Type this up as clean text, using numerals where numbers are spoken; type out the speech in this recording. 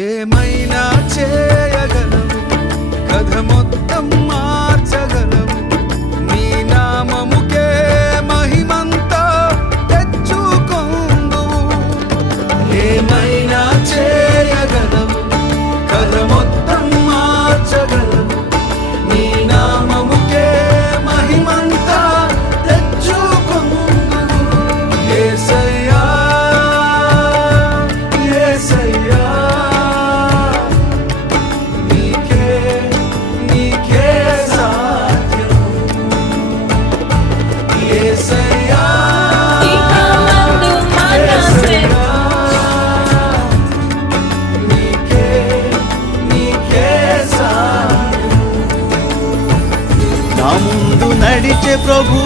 ఏమైనా చేయగలవు, కథ మొత్తం మార్చగలవు. నీ నామముకే మహిమంతా తెచ్చుకొందువు. ఏమైనా చేయగలవు, కథ మొత్తం మార్చగలవు. నీ నామముకే మహిమంతా తెచ్చుకొందువు. యేసయ్యా యేసయ్యా నీకే సాధ్యం. యేసయ్యా నీకే సాధ్యం. నా ముందు నడిచే ప్రభు